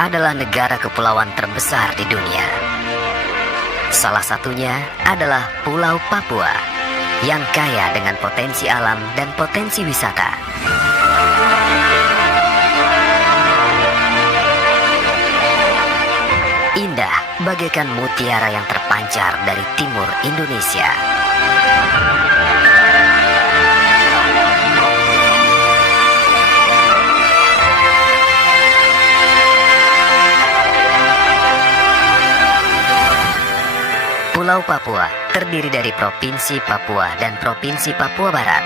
adalah negara kepulauan terbesar di dunia. Salah satunya adalah Pulau Papua yang kaya dengan potensi alam dan potensi wisata. Indah bagaikan mutiara yang terpancar dari timur Indonesia. Pulau Papua terdiri dari Provinsi Papua dan Provinsi Papua Barat.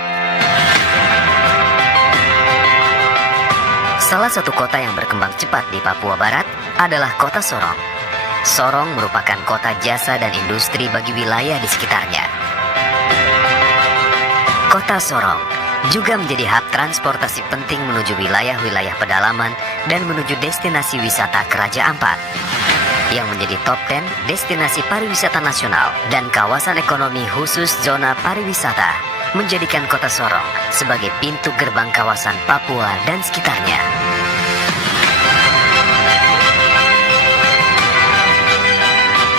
Salah satu kota yang berkembang cepat di Papua Barat adalah kota Sorong. Sorong merupakan kota jasa dan industri bagi wilayah di sekitarnya. Kota Sorong juga menjadi hub transportasi penting menuju wilayah-wilayah pedalaman dan menuju destinasi wisata Keraja Ampat, yang menjadi top 10 destinasi pariwisata nasional dan kawasan ekonomi khusus zona pariwisata, menjadikan kota Sorong sebagai pintu gerbang kawasan Papua dan sekitarnya.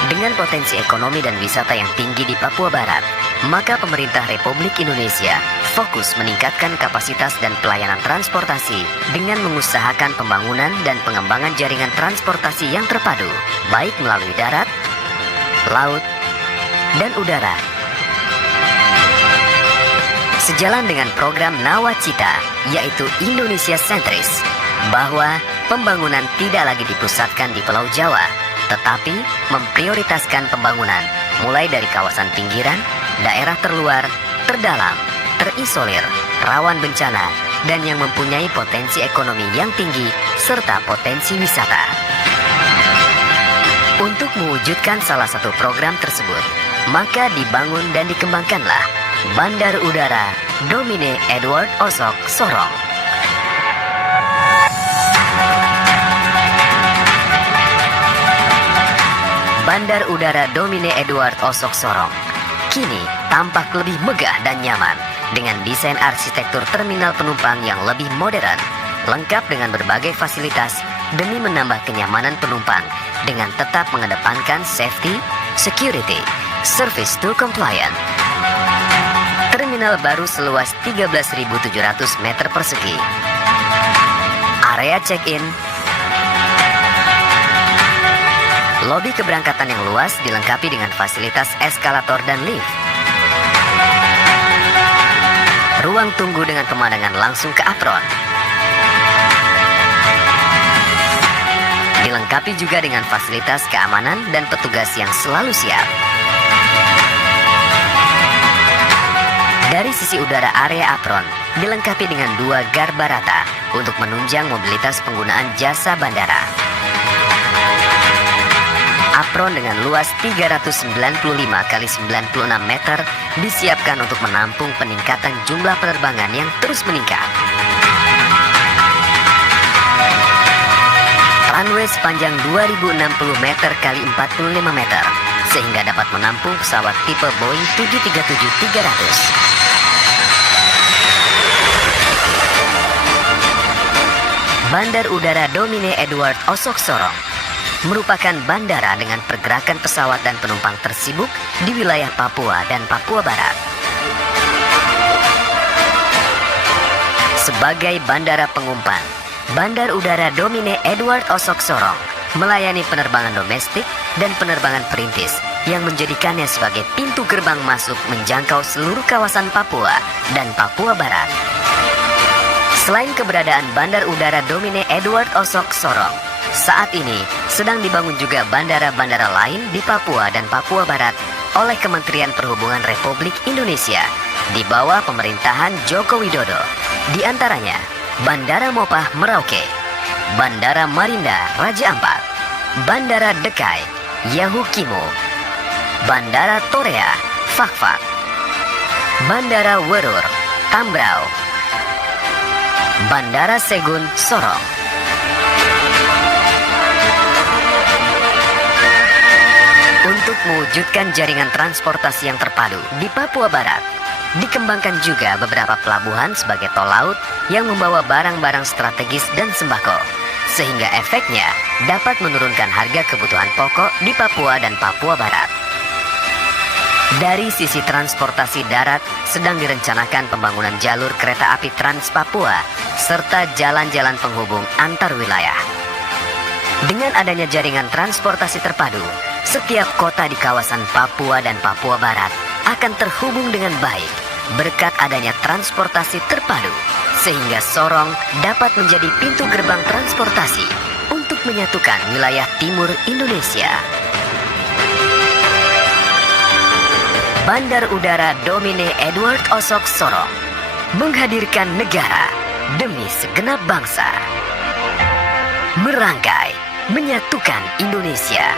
Dengan potensi ekonomi dan wisata yang tinggi di Papua Barat, maka pemerintah Republik Indonesia fokus meningkatkan kapasitas dan pelayanan transportasi dengan mengusahakan pembangunan dan pengembangan jaringan transportasi yang terpadu, baik melalui darat, laut, dan udara. Sejalan dengan program Nawacita, yaitu Indonesia Sentris, bahwa pembangunan tidak lagi dipusatkan di Pulau Jawa, tetapi memprioritaskan pembangunan mulai dari kawasan pinggiran, daerah terluar, terdalam, terisolir, rawan bencana, dan yang mempunyai potensi ekonomi yang tinggi serta potensi wisata. Untuk mewujudkan salah satu program tersebut, maka dibangun dan dikembangkanlah Bandar Udara Domine Edward Osok Sorong. Bandar Udara Domine Edward Osok Sorong kini tampak lebih megah dan nyaman dengan desain arsitektur terminal penumpang yang lebih modern, lengkap dengan berbagai fasilitas demi menambah kenyamanan penumpang dengan tetap mengedepankan safety, security, service to compliant. Terminal baru seluas 13.700 meter persegi. Area check-in, lobi keberangkatan yang luas dilengkapi dengan fasilitas eskalator dan lift. Ruang tunggu dengan pemandangan langsung ke apron. Dilengkapi juga dengan fasilitas keamanan dan petugas yang selalu siap. Dari sisi udara area apron dilengkapi dengan 2 garba rata untuk menunjang mobilitas penggunaan jasa bandara. Apron dengan luas 395 kali 96 meter disiapkan untuk menampung peningkatan jumlah penerbangan yang terus meningkat. Runway sepanjang 2060 meter kali 45 meter sehingga dapat menampung pesawat tipe Boeing 737-300. Bandar Udara Domine Edward Osok Sorong merupakan bandara dengan pergerakan pesawat dan penumpang tersibuk di wilayah Papua dan Papua Barat. Sebagai bandara pengumpan, Bandar Udara Domine Edward Osok Sorong melayani penerbangan domestik dan penerbangan perintis yang menjadikannya sebagai pintu gerbang masuk menjangkau seluruh kawasan Papua dan Papua Barat. Selain keberadaan Bandar Udara Domine Edward Osok Sorong, saat ini sedang dibangun juga bandara-bandara lain di Papua dan Papua Barat oleh Kementerian Perhubungan Republik Indonesia di bawah pemerintahan Joko Widodo. Di antaranya Bandara Mopah Merauke, Bandara Marinda Raja Ampat, Bandara Dekai Yahukimo, Bandara Torea Fakfak, Bandara Werur Tambrau, Bandara Segun Sorong. Untuk mewujudkan jaringan transportasi yang terpadu di Papua Barat, dikembangkan juga beberapa pelabuhan sebagai tol laut yang membawa barang-barang strategis dan sembako, sehingga efeknya dapat menurunkan harga kebutuhan pokok di Papua dan Papua Barat. Dari sisi transportasi darat, sedang direncanakan pembangunan jalur kereta api Trans Papua serta jalan-jalan penghubung antar wilayah. Dengan adanya jaringan transportasi terpadu, setiap kota di kawasan Papua dan Papua Barat akan terhubung dengan baik berkat adanya transportasi terpadu, sehingga Sorong dapat menjadi pintu gerbang transportasi untuk menyatukan wilayah timur Indonesia. Bandar Udara Domine Edward Osok Sorong menghadirkan negara demi segenap bangsa. Merangkai, menyatukan Indonesia.